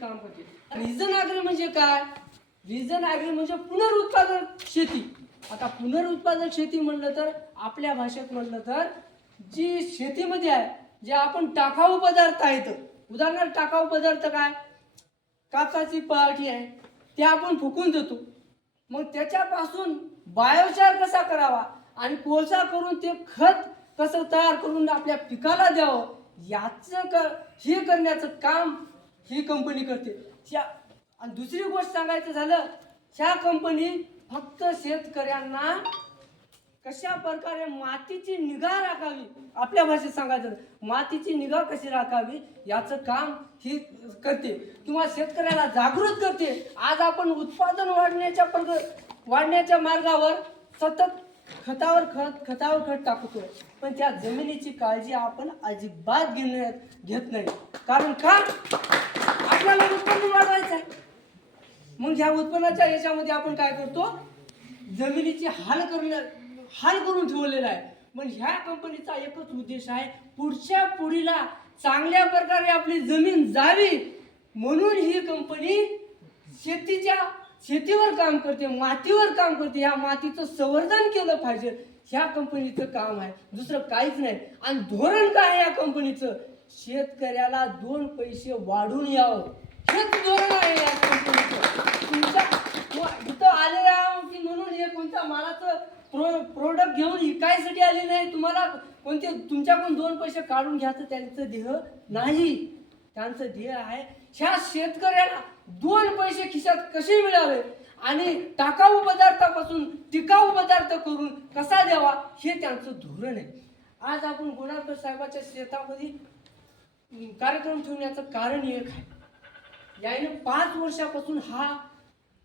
काम करते. Region agree म्हणजे काय? रिजन ॲग्री म्हणजे पुनरुत्पादक शेती. आता पुनरुत्पादक शेती म्हणलं तर आपल्या भाषेत म्हणलं तर जी शेतीमध्ये आहे, जे आपण टाकाऊ पदार्थ आहेत, उदाहरणार्थ टाकाऊ पदार्थ काय, कापसाची पाठी आहे ते आपण फुकून देतो, मग त्याच्यापासून बायोचार कसा करावा आणि कोळसा करून ते खत कसं तयार करून आपल्या पिकाला द्यावं, हे करण्याचं काम ही कंपनी करते. आणि दुसरी गोष्ट सांगायचं झालं, ह्या कंपनी फक्त शेतकऱ्यांना कशा प्रकारे मातीची निगा राखावी, आपल्या भाषेत सांगायचं मातीची निगा कशी राखावी याचं काम ही करते किंवा शेतकऱ्याला जागृत करते. आज आपण उत्पादन वाढण्याच्या मार्गावर सतत खतावर खत टाकतोय, पण त्या जमिनीची काळजी आपण अजिबात घेत नाही. कारण का? आपल्याला उत्पन्न वाढवायचं आहे. मग ह्या उत्पन्नाच्या याच्यामध्ये आपण काय करतो, जमिनीची हाल करून ठेवलेला आहे. पण ह्या कंपनीचा एकच उद्देश आहे, पुढच्या पिढीला चांगल्या प्रकारे आपली जमीन जावी, म्हणून ही कंपनी शेतीवर काम करते, मातीवर काम करते. ह्या मातीचं संवर्धन केलं पाहिजे, ह्या कंपनीचं काम आहे, दुसरं काहीच नाही. आणि धोरण काय आहे या कंपनीचं? शेतकऱ्याला 2 पैसे वाढून यावं, हेच धोरण आहे या कंपनीचं. इथं आलेला की म्हणून हे कोणत्या मालाचं प्रोडक्ट घेऊन विकायसाठी आले नाही, तुम्हाला तुमच्याकडून 2 पैसे काढून घ्यायचं त्यांचं ध्येय नाही. त्यांचं ध्येय आहे ह्या शेतकऱ्याला 2 पैसे खिशात कसे मिळावे आणि टाकाऊ पदार्थापासून टिकाऊ पदार्थ करून कसा द्यावा, हे त्यांचं धोरण आहे. आज आपण गुणाकर साहेबाच्या शेतामध्ये कार्यक्रम ठेवण्याचं कारण एक आहे, याने 5 वर्षापासून हा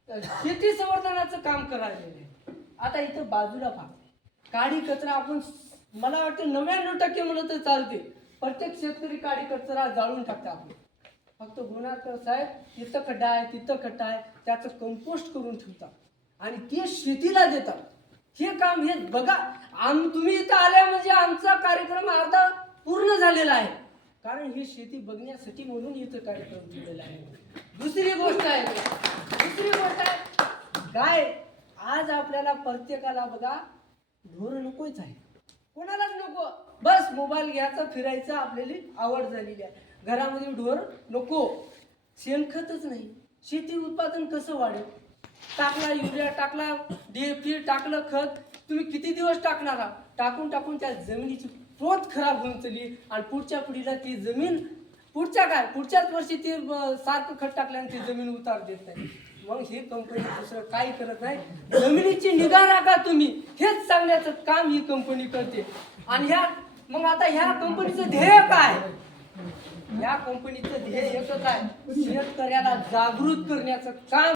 शेती संवर्धनाचं काम करायला आहे. आता इथं बाजूला पहा, काडी कचरा आपण, मला वाटतं 99% म्हणलं तर चालते, प्रत्येक शेतकरी काडी कचरा जाळून टाकते. आपण फक्त गुणाकर साहेब इथं खड्डा आहे तिथं खड्डा आहे त्याचं कंपोस्ट करून ठेवतात आणि ते शेतीला देतात. हे काम हे बघा, तुम्ही इथं आल्या म्हणजे आमचा कार्यक्रम अर्धा पूर्ण झालेला आहे, कारण ही शेती बघण्यासाठी म्हणून इथं कार्यक्रम केलेला आहे. दुसरी गोष्ट आहे काय, आज आपल्याला प्रत्येकाला बघा ढोर नकोच आहे, कोणालाच नको. बस मोबाईल घ्यायचा फिरायचा आपल्याला आवड झालेली आहे, घरामध्ये ढोर नको. शेणखतच नाही, शेती उत्पादन कसं वाढेल? टाकला युरिया, टाकला DAP, टाकलं खत, तुम्ही किती दिवस टाकणार आहात? टाकून त्या जमिनीची पोत खराब होऊन चालली आणि पुढच्या पिढीला ती जमीन पुढच्याच वर्षी ती सारखं खत टाकल्याने ती जमीन उतार देत नाही. मग ही कंपनी दुसरं काही करत नाही, जमिनीची निगा राखा तुम्ही, हेच सांगण्याचं काम ही कंपनी करते. आणि मग आता ह्या कंपनीचं ध्येय काय? या कंपनीचं ध्येय एकच आहे, शेतकऱ्याला जागृत करण्याचं काम